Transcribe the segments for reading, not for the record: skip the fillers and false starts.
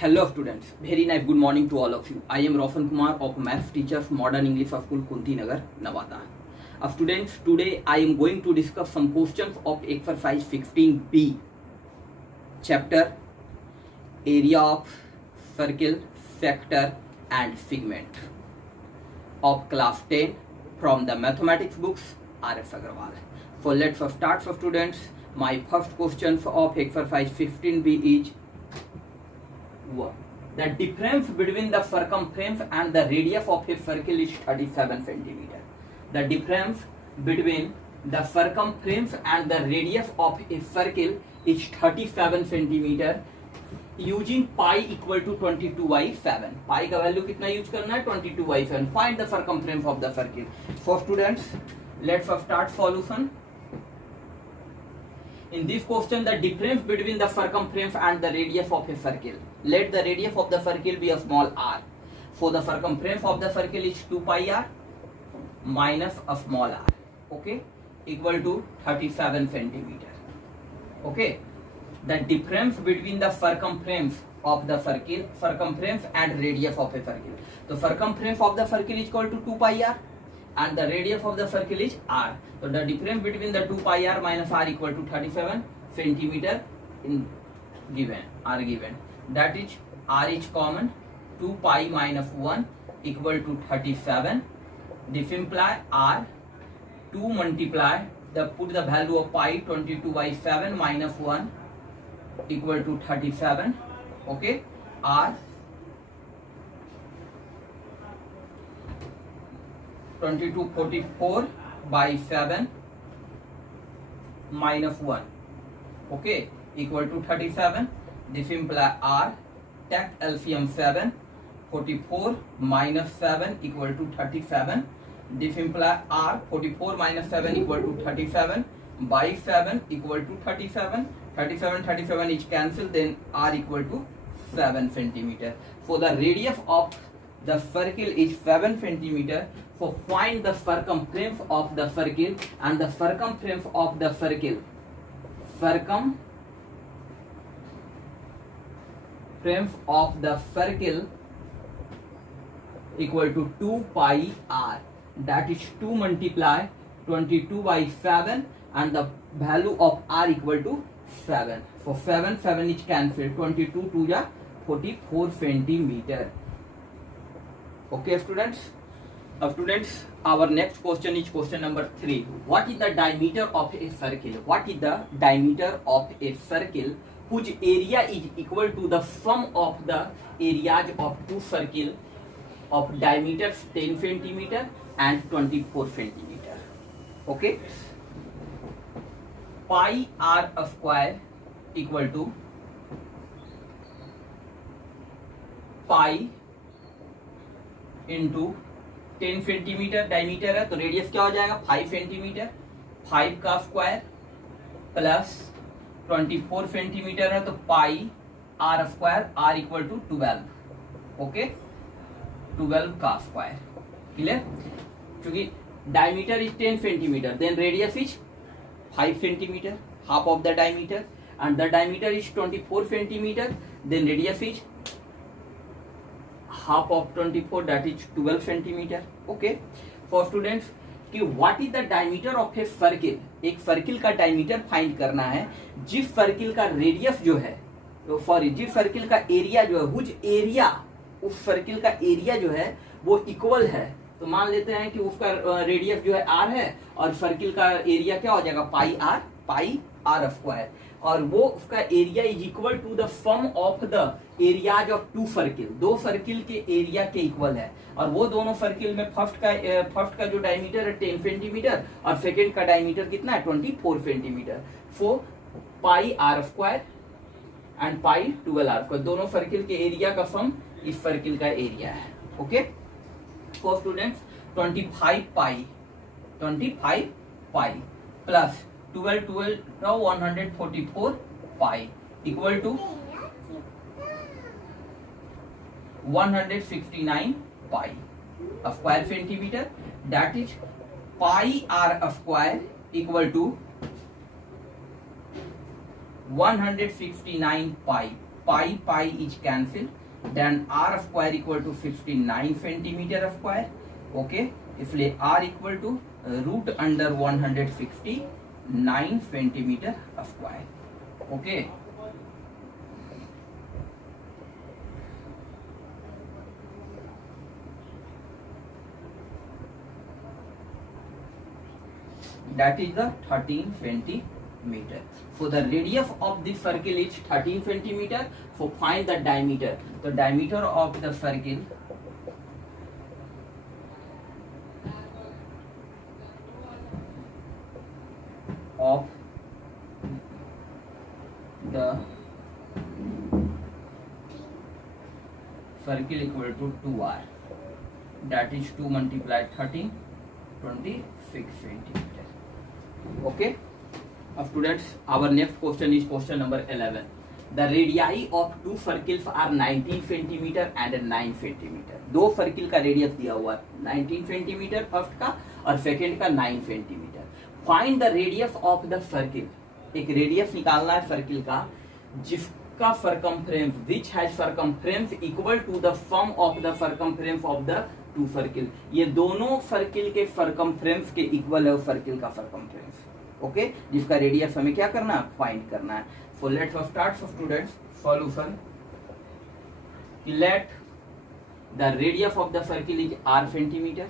Hello students, very nice good morning to all of you. I am Roshan Kumar of Maths Teacher Modern English School Kunti Nagar, Nevada. Students, today I am going to discuss some questions of exercise 16B, chapter area of circle, sector and segment of class 10 from the mathematics books R.S. Agarwal. So let's start for students. My first question of exercise 15B is the difference between the circumference and the radius of a circle is 37 centimeter. The difference between the circumference and the radius of a circle is 37 centimeter using pi equal to 22/7. Pi का value कितना use करना है 22/7. Find the circumference of the circle. For students, let's start solution. In this question, the difference between the circumference and the radius of a circle. Let the radius of the circle be a small r. So the circumference of the circle is 2 pi r minus a small r. Okay, equal to 37 centimeter. Okay, the difference between the circumference of the circle and radius of a circle. The circumference of the circle is equal to 2 pi r. And the radius of the circle is r. So the difference between the 2 pi r minus r equal to 37 centimeter in given. That is r is common. 2 pi minus 1 equal to 37. This imply r 2 multiply put the value of pi 22/7 minus 1 equal to 37. Okay, r 2244/7 minus 1, okay, equal to 37. This imply r, take LCM 7, 44 minus 7 equal to 37. This imply r 44 minus 7 equal to 37 by 7 equal to 37. 37 is cancelled, then r equal to 7 centimeter. So the radius of the circle is 7 centimeter. So find the circumference of the circle, and the circumference of the circle, equal to 2 pi r. That is 2 multiply 22/7 and the value of r equal to 7. So 7 is cancelled. 22 to the 44 centimeter. Okay students. Students, our next question is question number 3. What is the diameter of a circle? What is the diameter of a circle whose area is equal to the sum of the areas of two circles of diameters 10 centimeter and 24 centimeter? Okay. Pi r square equal to pi into 10 centimetre diameter है तो radius क्या हो जाएगा 5 centimetre. 5 का square plus 24 centimetre है तो pi are square r equal to 12. Okay, 12 का square. Clear? क्योंकि diameter is 10 centimetre, then radius is 5 centimetre, half of the diameter, and the diameter is 24 centimetre, then radius is half of 24, that is 12 centimeter. Okay, for students कि what is the diameter of a circle. एक circle का diameter find करना है जिस circle का radius जो है, sorry जिस सर्किल का एरिया जो है, हुज एरिया, उस सर्किल का एरिया जो है वो इक्वल है. तो मान लेते हैं कि उसका रेडियस जो है r है और सर्किल का एरिया क्या हो जाएगा पाई आर स्क्वायर, और वो उसका area is equal to the sum of the areas of two circle. दो सर्किल के एरिया के इक्वल है, और वो दोनों सर्किल में फर्स्ट का जो डायमीटर है 10 सेंटीमीटर और सेकंड का डायमीटर कितना है 24 centimetre. So pi are square and pi 12 R square, दोनों सर्किल के एरिया का सम इस सर्किल का एरिया है. Okay, for students 25 pi plus 12 now 144 pi equal to 169 pi a square centimeter. That is pi r square equal to 169 pi pi is cancelled, then r square equal to 59 centimeter square. Okay, इसलिए r equal to root under 169 centimeter square. Okay. That is the 13 centimeter. So the radius of the circle is 13 centimeter. So find the diameter. The diameter of the circle of the circle equal to 2r. That is 2 multiplied 13, 26 centimeter. Okay. Students, our next question is question number 11. The radii of two circles are 19 centimeter and 9 centimeter. दो circle का radius दिया हुआ है 19 centimetre first का और second का 9 centimetre. Find the radius of the circle. एक radius निकालना है सर्किल का जिसका circumference which has circumference equal to the sum of the circumference of the two circle. ये दोनों सर्किल के सर्कमफ्रेंस के इक्वल है उस सर्किल का सर्कमफ्रेंस. ओके, जिसका रेडियस हमें क्या करना है, फाइंड करना है. So let's start students solution. Let the radius of the circle is r centimetre.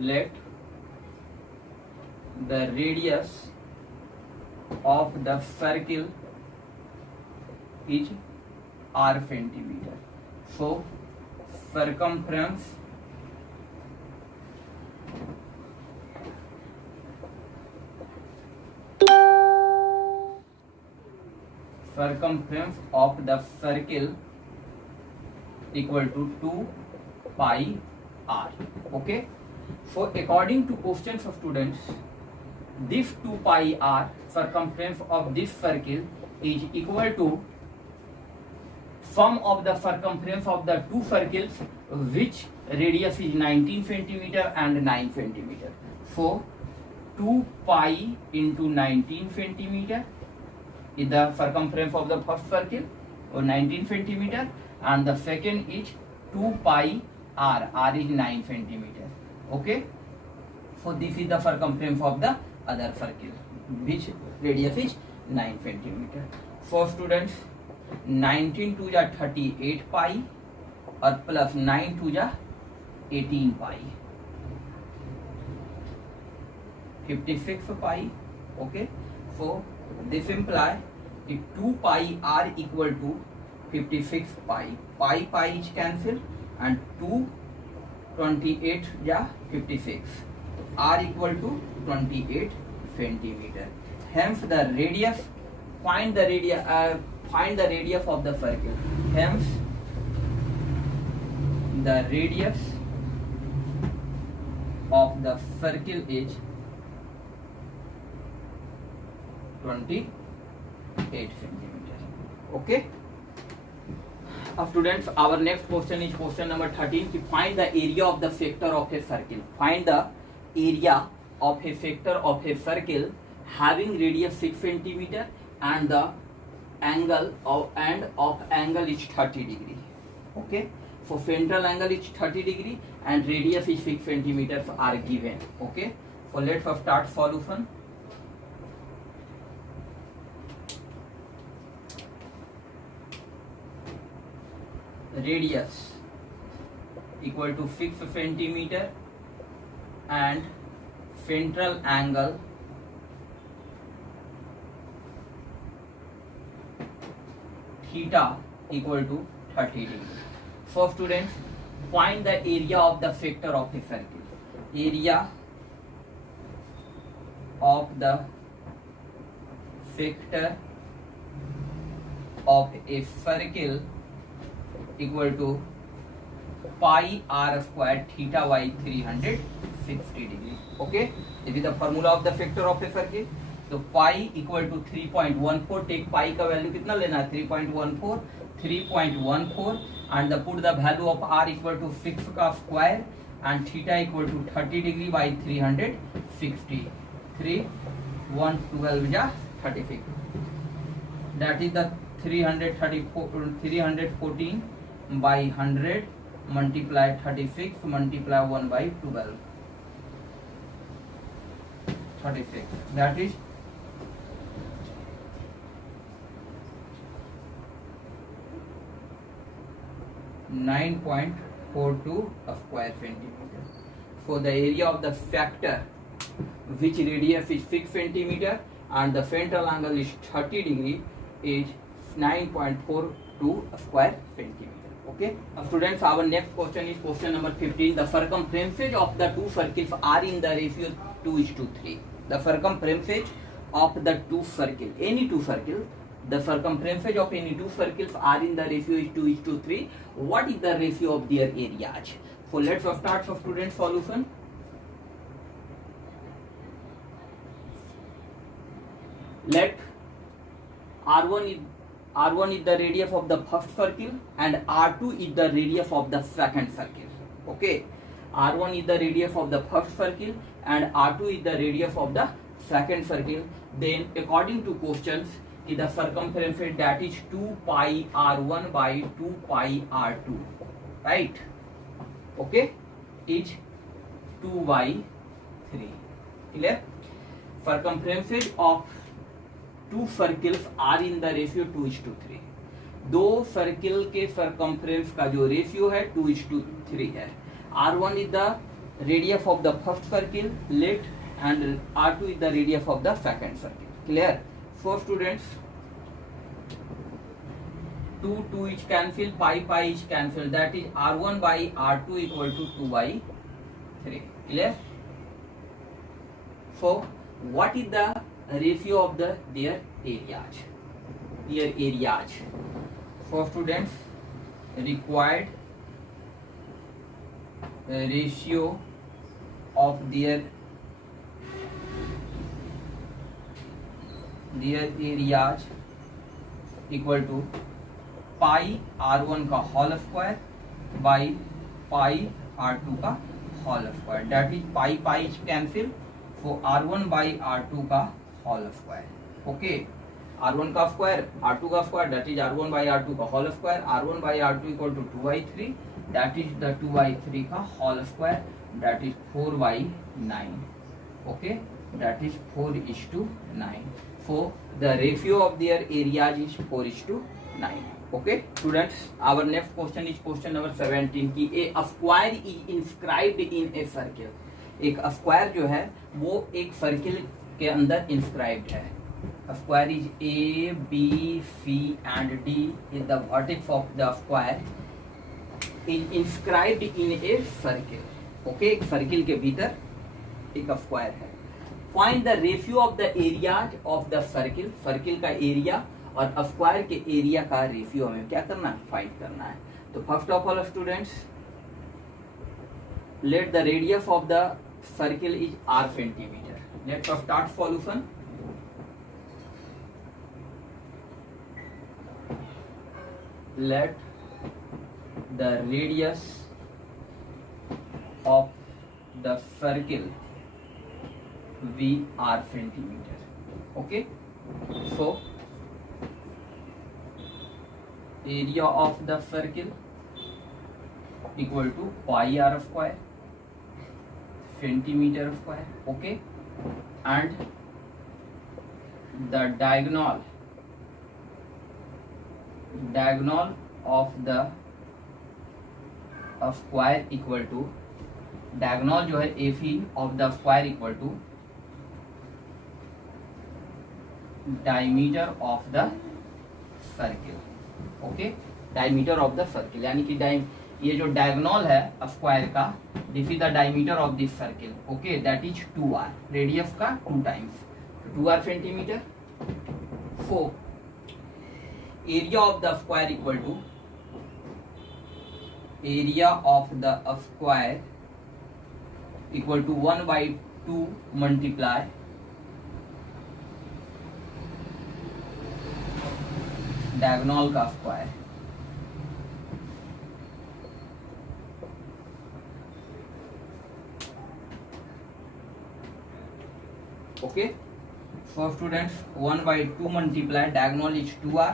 Let the radius of the circle is r centimetre. So circumference of the circle equal to 2 pi r. Okay, so according to questions of students, this 2 pi r circumference of this circle is equal to sum of the circumference of the two circles which radius is 19 centimeter and 9 centimeter. So 2 pi into 19 centimeter is the circumference of the first circle or 19 centimeter, and the second is 2 pi r. R is 9 centimeter. Okay, so this is the circumference of the other circle which radius is 9 centimeter. So students, 19 to जा 38 पाई और plus 9 to जा 18 pi 56 pi. Okay, so this imply 2 pi r equal to 56 pi. Pi pi is cancelled and 2 28 जा 56. r equal to 28 centimeter. Hence the radius, find the radius of the circle. Hence the radius of the circle is 28 centimeter. Okay. Students, our next question is question number 13. To find the area of the sector of a circle. Find the area of a sector of a circle having radius 6 centimeter and the angle of angle is 30 degree. Okay, so central angle is 30 degree and radius is 6 centimeters are given. Okay, so let's start solution. Radius equal to 6 centimeter and central angle theta equal to 30 degree. So students, find the area of the sector of the circle. Area of the sector of a circle equal to pi r square theta by 360 degree. Okay, this is the formula of the sector of a circle. तो pi equal to 3.14. Take pi का value कितना लेना है 3.14 and the put the value of R equal to 6 का square and theta equal to 30 degree by 360. 3 1 12 जा 36. That is the 314 by 100 multiply 36 multiply 1 by 12, 36, that is 9.42 square centimeter. For the area of the factor which radius is 6 centimeter and the frontal angle is 30 degree is 9.42 square centimeter. Okay, students, our next question is question number 15. The circumferences of the two circles are in the ratio 2:3. The circumferences of the two circles, any two circles, the circumferences of any two circles are in the ratio is 2:3. What is the ratio of their areas? So let's start for student solution. Let R1 is the radius of the first circle and R2 is the radius of the second circle. Okay, R1 is the radius of the first circle and R2 is the radius of the second circle. Then according to questions, the circumference that is 2 pi R1 by 2 pi R2, right? Okay, is 2 by 3. Clear? Circumferences of two circles are in the ratio 2:3. दो circle के circumference का जो ratio है 2:3 है. R1 is the radius of the first circle, let, and R2 is the radius of the second circle. Clear? So students, 2 is cancel, pi is cancel, that is R1 by R2 equal to 2 by 3. Clear? So what is the ratio of their areas? Their areas. For students, required ratio of their areas equal to pi R1 का whole square by pi R2 का whole square, that is pi is cancel, so R1 by R2 का whole square. Okay, R1 का square R2 का square, that is R1 by R2 का whole square. R1 by R2 equal to 2/3, that is the 2/3 का whole square, that is 4/9. Okay, that is 4:9. So the ratio of their areas is 4:9. Okay students, our next question is question number 17 कि a square is inscribed in a circle. एक square जो है वो एक circle के अंदर inscribed है. Square is A, B, C and D is the vertex of the square is inscribed in a circle. Okay, एक सर्किल के भीतर एक स्क्वायर है. Find the ratio of the areas of the circle. Circle का area और square के area का ratio हमें क्या करना है, फाइंड करना है. तो first of all students, let the radius of the circle is r centimetre. Let's start solution. Let the radius of the circle we r centimeter. Okay, so area of the circle equal to pi r square centimeter square. Okay, and the diagonal of the square equal to, diagonal जो है AC of the square equal to diameter of the circle. Okay, diameter of the circle, यानी कि ये जो diagonal है square का, this is the diameter of this circle. Okay, that is 2r, radius का 2 times, 2r centimetre. So area of the square equal to area of the square equal to 1/2 multiply diagonal का square. Okay, so students 1/2 multiply diagonal is 2r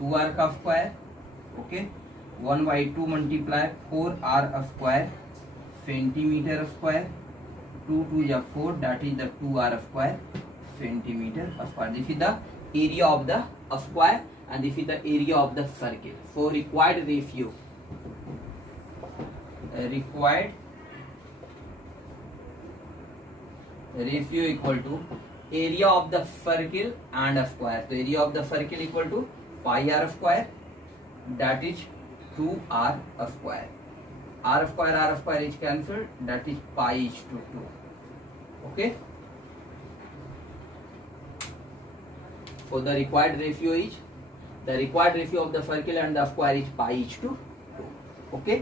2r का square, okay, 1/2 multiply 4r square centimetre square, 2 2 या 4, that is the 2r square centimeter square. This is the area of the square and this is the area of the circle. So required ratio equal to area of the circle and a square. So area of the circle equal to pi r square, that is 2r square. R square is cancelled, that is pi is to 2. Okay. So the required ratio of the circle and the square is pi is to 2. Okay.